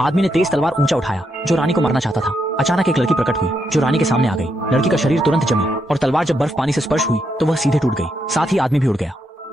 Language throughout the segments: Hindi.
आदमी ने तेज तलवार ऊंचा उठाया जो रानी को मारना चाहता था। अचानक एक लड़की प्रकट हुई जो रानी के सामने आ गई। लड़की का शरीर तुरंत जमी और तलवार जब बर्फ पानी से स्पर्श हुई तो वह सीधे टूट गई। साथ ही आदमी भी उड़ गया।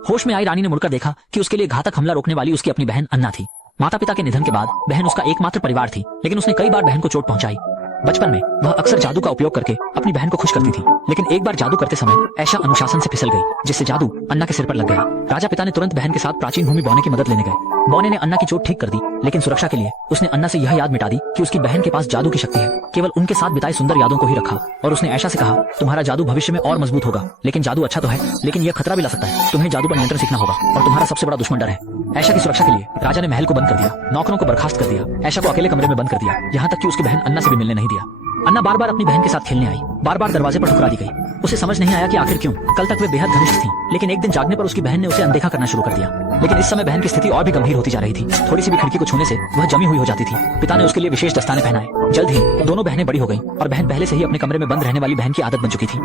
होश में आई रानी ने मुड़कर देखा कि उसके लिए घातक हमला रोकने वाली उसकी अपनी बहन अन्ना थी। माता पिता के निधन के बाद बहन उसका एकमात्र परिवार थी, लेकिन उसने कई बार बहन को चोट पहुंचाई। बचपन में वह अक्सर जादू का उपयोग करके अपनी बहन को खुश करती थी, लेकिन एक बार जादू करते समय ऐशा अनुशासन से फिसल गई, जिससे जादू अन्ना के सिर पर लग गया। राजा पिता ने तुरंत बहन के साथ प्राचीन भूमि बौने की मदद लेने गए। बौने ने अन्ना की चोट ठीक कर दी, लेकिन सुरक्षा के लिए उसने अन्ना से यह याद मिटा दी कि उसकी बहन के पास जादू की शक्ति है। केवल उनके साथ बिताई सुंदर यादों को ही रखा और उसने ऐशा से कहा, तुम्हारा जादू भविष्य में और मजबूत होगा, लेकिन जादू अच्छा तो है, लेकिन यह खतरा भी ला सकता है। तुम्हें जादू पर नियंत्रण सीखना होगा और तुम्हारा सबसे बड़ा दुश्मन डर है। ऐशा की सुरक्षा के लिए राजा ने महल को बंद कर दिया, नौकरों को बर्खास्त कर दिया, ऐशा को अकेले कमरे में बंद कर दिया, यहाँ तक कि उसकी बहन अन्ना से भी मिलने नहीं दिया। अन्ना बार बार अपनी बहन के साथ खेलने आई, बार बार दरवाजे पर ठुकरा दी गई। उसे समझ नहीं आया कि आखिर क्यों। कल तक वे बेहद घनिष्ठ थी, लेकिन एक दिन जागने पर उसकी बहन ने उसे अनदेखा करना शुरू कर दिया। लेकिन इस समय बहन की स्थिति और भी गंभीर होती जा रही थी। थोड़ी सी भी खिड़की को छूने से वह जमी हुई हो जाती थी। पिता ने उसके लिए विशेष दस्ताने पहनाए। जल्द ही दोनों बहनें बड़ी हो गईं और बहन पहले से ही अपने कमरे में बंद रहने वाली बहन की आदत बन चुकी थी।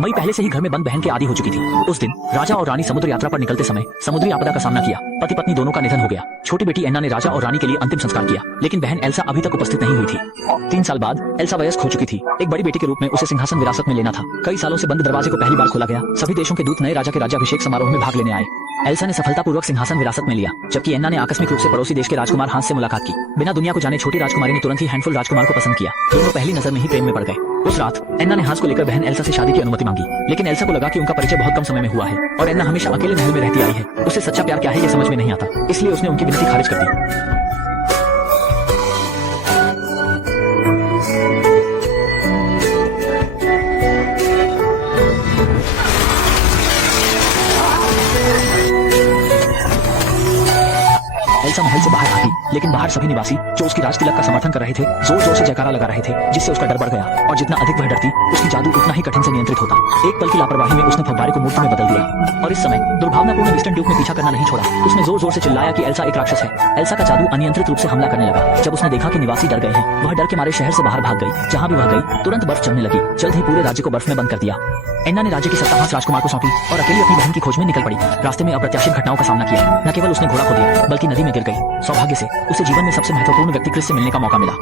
मई पहले से ही घर में बंद बहन के आदी हो चुकी थी। उस दिन राजा और रानी समुद्र यात्रा पर निकलते समय समुद्री आपदा का सामना किया। पति पत्नी दोनों का निधन हो गया। छोटी बेटी एन्ना ने राजा और रानी के लिए अंतिम संस्कार किया, लेकिन बहन एल्सा अभी तक उपस्थित नहीं हुई थी। 3 साल बाद एल्सा वयस्क हो चुकी थी। एक बड़ी बेटी के रूप में उसे सिंहासन विरासत में लेना था। कई सालों से बंद दरवाजे को पहली बार खोला गया। सभी देशों के दूत नए राजा के राज्याभिषेक समारोह में भाग लेने आए। एल्सा ने सफलतापूर्वक सिंहासन विरासत में लिया, जबकि एन्ना ने आकस्मिक रूप से पड़ोसी देश के राजकुमार हांस से मुलाकात की। बिना दुनिया को जाने छोटी राजकुमारी ने तुरंत ही हैंडफुल राजकुमार को पसंद किया। दोनों पहली नजर में ही प्रेम में पड़ गए। उस रात एन्ना ने हांस को लेकर बहन एल्सा से शादी की अनुमति मांगी, लेकिन एल्सा को लगा कि उनका परिचय बहुत कम समय में हुआ है और एन्ना हमेशा अकेले महल में रहती आई है। उसे सच्चा प्यार क्या है ये समझ में नहीं आता, इसलिए उसने उनकी विनती खारिज कर दी। एल्सा महल से बाहर आ गई, लेकिन बाहर सभी निवासी जो उसकी राज तिलक का समर्थन कर रहे थे जोर जोर से जयकारा लगा रहे थे, जिससे उसका डर बढ़ गया और जितना अधिक वह डरती उसकी जादू उतना ही कठिन से नियंत्रित होता। एक पल की लापरवाही में उसने फव्वारे को मूर्ति में बदल दिया और इस समय दुर्भावनापूर्ण वेस्टर्न ड्यूक ने पीछा करना नहीं छोड़ा। उसने जोर जोर से चिल्लाया कि एल्सा एक राक्षस है। एल्सा का जादू अनियंत्रित रूप से हमला करने लगा। जब उसने देखा कि निवासी डर गए हैं, वह डर के मारे शहर से बाहर भाग गई। जहाँ भी वह गई तुरंत बर्फ जमने लगी। जल्द ही पूरे राज्य को बर्फ में बंद कर दिया। एन्ना ने राज्य की सत्ता हांस राजकुमार को सौंपी और अकेली अपनी बहन की खोज में निकल पड़ी। रास्ते में अप्रत्याशित घटनाओं का सामना किया। न केवल उसने घोड़ा खो दिया, बल्कि नदी में गिर गई। सौभाग्य से उसे जीवन में सबसे महत्वपूर्ण व्यक्ति क्रिस से मिलने का मौका मिला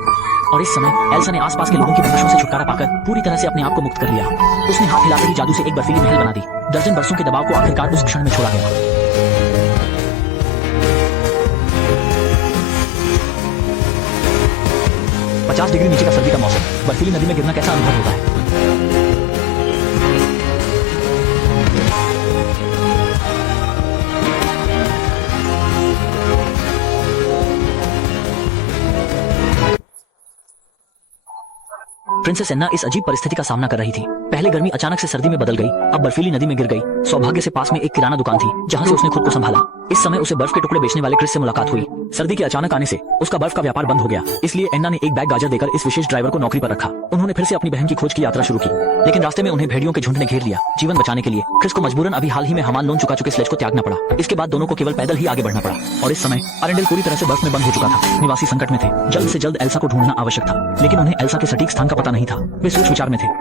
और इस समय एल्सा ने आसपास के लोगों की बंदिशों से छुटकारा पाकर पूरी तरह से अपने आप को मुक्त कर लिया। उसने हाथ हिलाते ही जादू से एक बर्फीली महल बना दी। दर्जन बरसों के दबाव को आखिरकार उस क्षण में छोड़ा गया। 50 डिग्री नीचे का सर्दी का मौसम, बर्फीली नदी में गिरना कैसा अनुभव होता है। प्रिंसेस एन्ना इस अजीब परिस्थिति का सामना कर रही थी। पहले गर्मी अचानक से सर्दी में बदल गई, अब बर्फीली नदी में गिर गई। सौभाग्य से पास में एक किराना दुकान थी, जहां से उसने खुद को संभाला। इस समय उसे बर्फ के टुकड़े बेचने वाले क्रिस से मुलाकात हुई। सर्दी के अचानक आने से उसका बर्फ का व्यापार बंद हो गया, इसलिए एन्ना ने एक बैग गाजर देकर इस विशेष ड्राइवर को नौकरी पर रखा। उन्होंने फिर से अपनी बहन की खोज की यात्रा शुरू की, लेकिन रास्ते में उन्हें भेड़ियों के झुंड ने घेर लिया। जीवन बचाने के लिए क्रिस को मजबूरन अभी हाल ही में हमान लोन चुका चुके स्लेज को त्यागना पड़ा। इसके बाद दोनों को केवल पैदल ही आगे बढ़ना पड़ा और इस समय अरेंडल पूरी तरह से बर्फ में बंद हो चुका था। निवासी संकट में थे। जल्द से जल्द एल्सा को ढूंढना आवश्यक था, लेकिन उन्हें एल्सा के सटीक स्थान का पता नहीं था। वे सोच विचार में थे।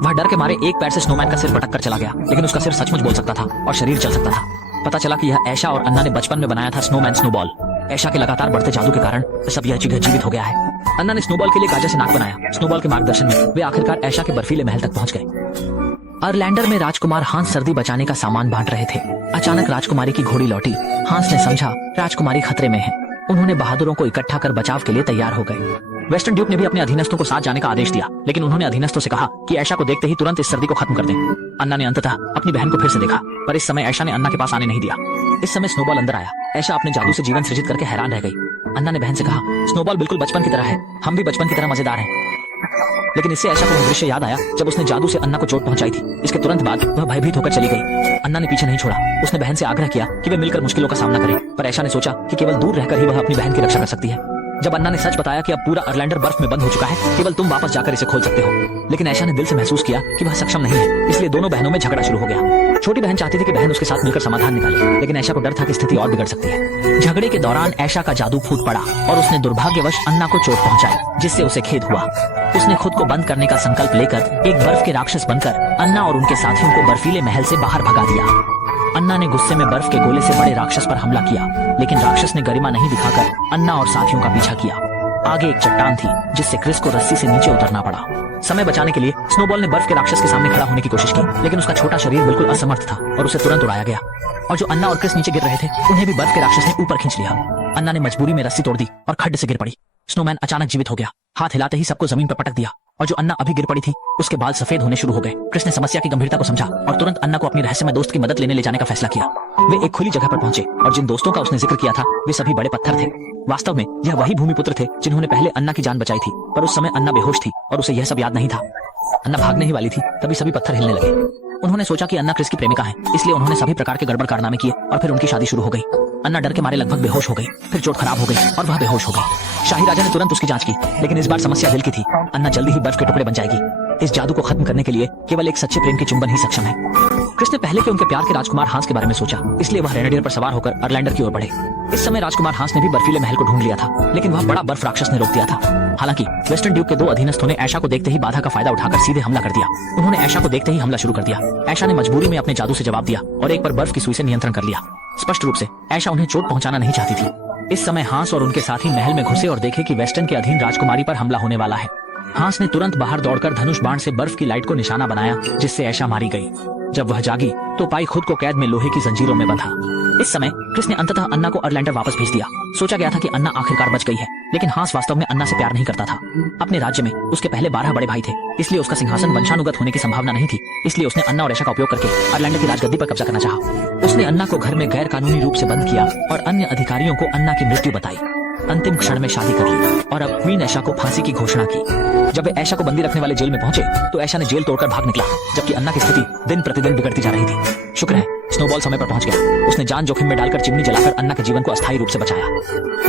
वह डर के मारे एक पैर से स्नोमैन का सिर पटक कर चला गया, लेकिन उसका सिर सचमुच बोल सकता था और शरीर चल सकता था। पता चला कि यह ऐशा और अन्ना ने बचपन में बनाया था स्नोमैन स्नोबॉल। ऐशा के लगातार बढ़ते जादू के कारण सब यह जगह जीवित हो गया है। अन्ना ने स्नोबॉल के लिए गाजर से नाक बनाया। स्नोबॉल के मार्गदर्शन में वे आखिरकार ऐशा के बर्फीले महल तक पहुंच गए। अरलैंडर में राजकुमार हांस सर्दी बचाने का सामान बांट रहे थे। अचानक राजकुमारी की घोड़ी लौटी। हांस ने समझा राजकुमारी खतरे में है। उन्होंने बहादुरों को इकट्ठा कर बचाव के लिए तैयार हो गए। वेस्टर्न ड्यूक ने भी अपने अधीनस्थों को साथ जाने का आदेश दिया, लेकिन उन्होंने अधीनस्थों से कहा कि ऐशा को देखते ही तुरंत इस सर्दी को खत्म कर दें। अन्ना ने अंततः अपनी बहन को फिर से देखा, पर इस समय ऐशा ने अन्ना के पास आने नहीं दिया। इस समय स्नोबॉल अंदर आया। ऐशा अपने जादू से जीवन सृजित करके हैरान रह गई। अन्ना ने बहन से कहा, स्नोबॉल बिल्कुल बचपन की तरह है, हम भी बचपन की तरह मजेदार हैं। लेकिन इससे ऐशा को वह दृश्य याद आया जब उसने जादू से अन्ना को चोट पहुंचाई थी। इसके तुरंत बाद वह भयभीत होकर चली गई। अन्ना ने पीछे नहीं छोड़ा। उसने बहन से आग्रह किया कि वे मिलकर मुश्किलों का सामना करें, पर ऐशा ने सोचा कि केवल दूर रहकर ही वह अपनी बहन की रक्षा कर सकती है। जब अन्ना ने सच बताया कि अब पूरा अरलैंडर बर्फ में बंद हो चुका है, केवल तुम वापस जाकर इसे खोल सकते हो, लेकिन ऐशा ने दिल से महसूस किया कि वह सक्षम नहीं है, इसलिए दोनों बहनों में झगड़ा शुरू हो गया। छोटी बहन चाहती थी कि बहन उसके साथ मिलकर समाधान निकाले, लेकिन ऐशा को डर था कि स्थिति और बिगड़ सकती है। झगड़े के दौरान ऐशा का जादू फूट पड़ा और उसने दुर्भाग्यवश अन्ना को चोट पहुंचाई, जिससे उसे खेद हुआ। उसने खुद को बंद करने का संकल्प लेकर एक बर्फ के राक्षस बनकर अन्ना और उनके साथियों को बर्फीले महल से बाहर भगा दिया। अन्ना ने गुस्से में बर्फ के गोले से बड़े राक्षस पर हमला किया। लेकिन राक्षस ने गरिमा नहीं दिखाकर अन्ना और साथियों का पीछा किया। आगे एक चट्टान थी जिससे क्रिस को रस्सी से नीचे उतरना पड़ा। समय बचाने के लिए स्नोबॉल ने बर्फ के राक्षस के सामने खड़ा होने की कोशिश की, लेकिन उसका छोटा शरीर बिल्कुल असमर्थ था और उसे तुरंत उड़ाया गया। और जो अन्ना और क्रिस नीचे गिर रहे थे उन्हें भी बर्फ के राक्षस ने ऊपर खींच लिया। अन्ना ने मजबूरी में रस्सी तोड़ दी और खड्ड से गिर पड़ी। स्नोमैन अचानक जीवित हो गया। हाथ हिलाते ही सबको जमीन पर पटक दिया और जो अन्ना अभी गिर पड़ी थी उसके बाल सफेद होने शुरू हो गए। क्रिस ने समस्या की गंभीरता को समझा और तुरंत अन्ना को अपनी रहस्यमय दोस्त की मदद लेने ले जाने का फैसला किया। वे एक खुली जगह पर पहुंचे और जिन दोस्तों का उसने जिक्र किया था वे सभी बड़े पत्थर थे। वास्तव में यह वही भूमिपुत्र थे जिन्होंने पहले अन्ना की जान बचाई थी, पर उस समय अन्ना बेहोश थी और उसे यह सब याद नहीं था। अन्ना भागने ही वाली थी तभी सभी पत्थर हिलने लगे। उन्होंने सोचा कि अन्ना क्रिस की प्रेमिका है, इसलिए उन्होंने सभी प्रकार के गड़बड़ कारनामे किए और फिर उनकी शादी शुरू हो गई। अन्ना डर के मारे लगभग बेहोश हो गई, फिर चोट खराब हो गई और वह बेहोश हो गई। शाही राजा ने तुरंत उसकी जांच की, लेकिन इस बार समस्या दिल की थी। अन्ना जल्दी ही बर्फ के टुकड़े बन जाएगी। इस जादू को खत्म करने के लिए केवल एक सच्चे प्रेम के चुंबन ही सक्षम है। क्रिस ने पहले के उनके प्यार के राजकुमार हांस के बारे में सोचा, इसलिए वह रेनेडियर पर सवार होकर अर्लैंडर की ओर बढ़े। इस समय राजकुमार हांस ने भी बर्फीले महल को ढूंढ लिया था, लेकिन वह बड़ा बर्फ राक्षस ने रोक दिया था। हालांकि वेस्टर्न ड्यूक के दो अधीनस्थों ने ऐशा को देखते ही बाधा का फायदा उठाकर सीधे हमला कर दिया। उन्होंने ऐशा को देखते ही हमला शुरू कर दिया। ऐशा ने मजबूरी में अपने जादू से जवाब दिया और एक पर बर्फ की सुई से नियंत्रण कर लिया। स्पष्ट रूप से ऐशा उन्हें चोट पहुंचाना नहीं चाहती थी। इस समय हांस और उनके साथी महल में घुसे और देखे कि वेस्टर्न के अधीन राजकुमारी पर हमला होने वाला है। हांस ने तुरंत बाहर दौड़कर धनुष बाण से बर्फ की लाइट को निशाना बनाया, जिससे ऐशा मारी गई। जब वह जागी तो पाई खुद को कैद में लोहे की जंजीरों में बंधा। इस समय क्रिस ने अंततः अन्ना को अर्लैंडर वापस भेज दिया। सोचा गया था कि अन्ना आखिरकार बच गई है, लेकिन हांस वास्तव में अन्ना से प्यार नहीं करता था। अपने राज्य में उसके पहले 12 बड़े भाई थे, इसलिए उसका सिंहासन वंशानुगत होने की संभावना नहीं थी। इसलिए उसने अन्ना और ऐशा का उपयोग करके अर्लैंडर की राजगद्दी पर कब्जा करना चाहा। उसने अन्ना को घर में गैर कानूनी रूप से बंद किया और अन्य अधिकारियों को अन्ना की मृत्यु बताई। अंतिम क्षण में शादी कर ली और अब क्वीन ऐशा को फांसी की घोषणा की। जब वे ऐशा को बंदी रखने वाले जेल में पहुंचे तो ऐशा ने जेल तोड़कर भाग निकला, जबकि अन्ना की स्थिति दिन प्रतिदिन बिगड़ती जा रही थी। शुक्र है स्नोबॉल समय पर पहुंच गया। उसने जान जोखिम में डालकर चिमनी जलाकर अन्ना के जीवन को अस्थायी रूप से बचाया।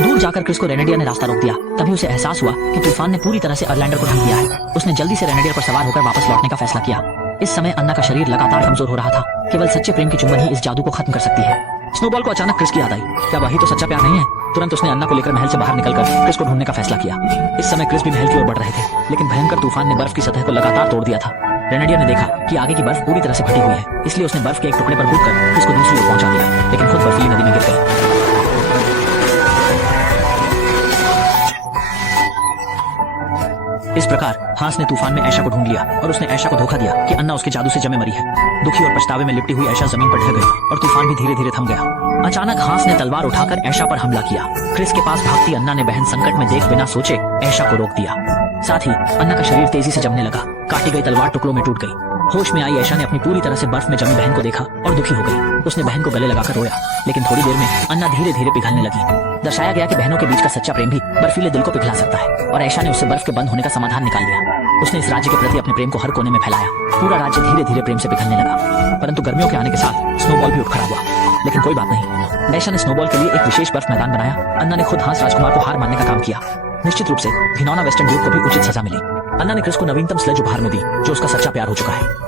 दूर जाकर क्रिस को रेनेडियर ने रास्ता रोक दिया। तभी उसे एहसास हुआ कि तूफान ने पूरी तरह से अर्लैंडर को ढक दिया है। उसने जल्दी से रेनेडियर पर सवार होकर वापस लौटने का फैसला किया। इस समय अन्ना का शरीर लगातार कमजोर हो रहा था। केवल सच्चे प्रेम की चुंबन ही इस जादू को खत्म कर सकती है। स्नोबॉल को अचानक क्रिस की याद आई। क्या वही तो सच्चा प्यार नहीं है? तुरंत उसने अन्ना को लेकर महल से बाहर निकलकर क्रिस को ढूंढने का फैसला किया। इस समय क्रिस भी महल की ओर बढ़ रहे थे, लेकिन भयंकर तूफान ने बर्फ की सतह को लगातार तोड़ दिया था। रेनेडियर ने देखा कि आगे की बर्फ पूरी तरह से फटी हुई है, इसलिए उसने बर्फ के एक टुकड़े पर कूदकर क्रिस को दूसरी ओर पहुंचा दिया, लेकिन खुद बर्फीली नदी में गिर गई। इस प्रकार हांस ने तूफान में ऐशा को ढूंढ लिया और उसने ऐशा को धोखा दिया कि अन्ना उसके जादू से जमे मरी है। दुखी और पछतावे में लिपटी हुई ऐशा जमीन पर ढह गई और तूफान भी धीरे धीरे थम गया। अचानक हांस ने तलवार उठाकर ऐशा पर हमला किया। क्रिस के पास भागती अन्ना ने बहन संकट में देख बिना सोचे ऐशा को रोक दिया। साथ ही अन्ना का शरीर तेजी से जमने लगा। काटी गई तलवार टुकड़ों में टूट गई। होश में आई ऐशा ने अपनी पूरी तरह से बर्फ में जमी बहन को देखा और दुखी हो गई। उसने बहन को गले लगाकर रोया, लेकिन थोड़ी देर में अन्ना धीरे धीरे पिघलने लगी। दर्शाया गया कि बहनों के बीच का सच्चा प्रेम भी बर्फीले दिल को पिघला सकता है और ऐशा ने उससे बर्फ के बंद होने का समाधान निकाल दिया। उसने इस राज्य के प्रति अपने प्रेम को हर कोने में फैलाया। पूरा राज्य धीरे धीरे प्रेम से पिघलने लगा। परंतु गर्मियों के आने के साथ स्नोबॉल भी उठ खड़ा हुआ, लेकिन कोई बात नहीं। ऐशा ने स्नोबॉल के लिए एक विशेष बर्फ मैदान बनाया। अन्ना ने खुद हांस राजकुमार को हार मानने का काम किया। निश्चित रूप से घिनौना वेस्टर्न ड्यूक को भी उचित सजा मिली। अन्ना ने क्रिस को नवीनतम स्लेज उपहार में दी, जो उसका सच्चा प्यार हो चुका है।